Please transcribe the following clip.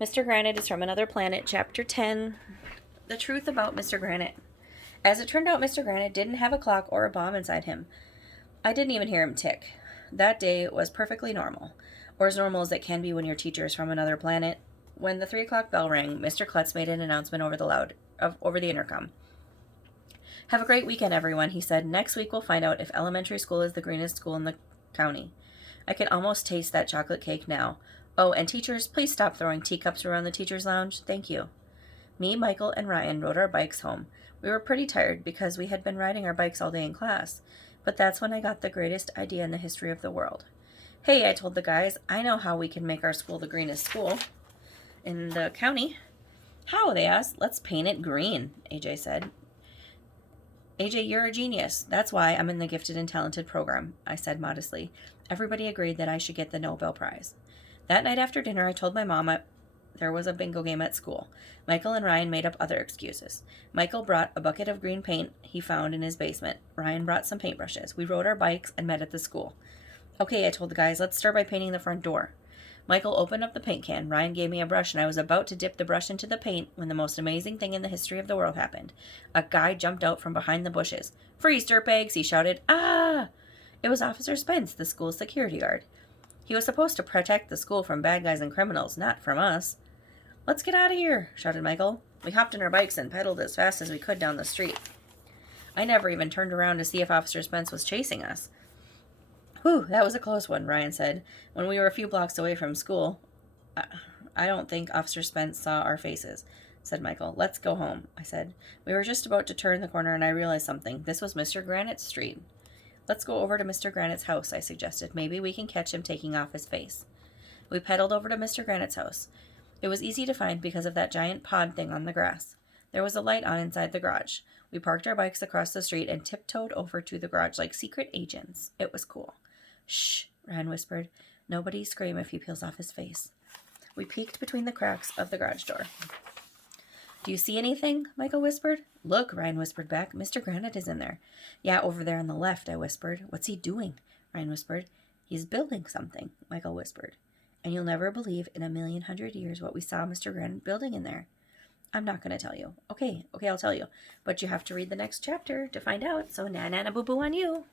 Mr. Granite is from another planet, Chapter 10. The truth about Mr. Granite. As it turned out, Mr. Granite didn't have a clock or a bomb inside him. I didn't even hear him tick. That day was perfectly normal, or as normal as it can be when your teacher is from another planet. When the 3 o'clock bell rang, Mr. Klutz made an announcement over the intercom. Have a great weekend, everyone, he said. Next week we'll find out if elementary school is the greenest school in the county. I can almost taste that chocolate cake now. Oh, and teachers, please stop throwing teacups around the teacher's lounge. Thank you. Me, Michael, and Ryan rode our bikes home. We were pretty tired because we had been riding our bikes all day in class. But that's when I got the greatest idea in the history of the world. Hey, I told the guys, I know how we can make our school the greenest school in the county. How, they asked. Let's paint it green, AJ said. AJ, you're a genius. That's why I'm in the gifted and talented program, I said modestly. Everybody agreed that I should get the Nobel Prize. That night after dinner, I told my mom there was a bingo game at school. Michael and Ryan made up other excuses. Michael brought a bucket of green paint he found in his basement. Ryan brought some paintbrushes. We rode our bikes and met at the school. Okay, I told the guys, let's start by painting the front door. Michael opened up the paint can. Ryan gave me a brush, and I was about to dip the brush into the paint when the most amazing thing in the history of the world happened. A guy jumped out from behind the bushes. Freeze, dirtbags, he shouted. Ah! It was Officer Spence, the school's security guard. He was supposed to protect the school from bad guys and criminals, not from us. Let's get out of here, shouted Michael. We hopped on our bikes and pedaled as fast as we could down the street. I never even turned around to see if Officer Spence was chasing us. Whew, that was a close one, Ryan said. When we were a few blocks away from school, I don't think Officer Spence saw our faces, said Michael. Let's go home, I said. We were just about to turn the corner and I realized something. This was Mr. Granite's street. Let's go over to Mr. Granite's house, I suggested. Maybe we can catch him taking off his face. We pedaled over to Mr. Granite's house. It was easy to find because of that giant pod thing on the grass. There was a light on inside the garage. We parked our bikes across the street and tiptoed over to the garage like secret agents. It was cool. Shh, Ryan whispered. Nobody scream if he peels off his face. We peeked between the cracks of the garage door. Do you see anything? Michael whispered. Look, Ryan whispered back. Mr. Granite is in there. Yeah, over there on the left, I whispered. What's he doing? Ryan whispered. He's building something, Michael whispered. And you'll never believe in 1,100,000 years what we saw Mr. Granite building in there. I'm not going to tell you. Okay, I'll tell you. But you have to read the next chapter to find out. So na-na-na-boo-boo on you.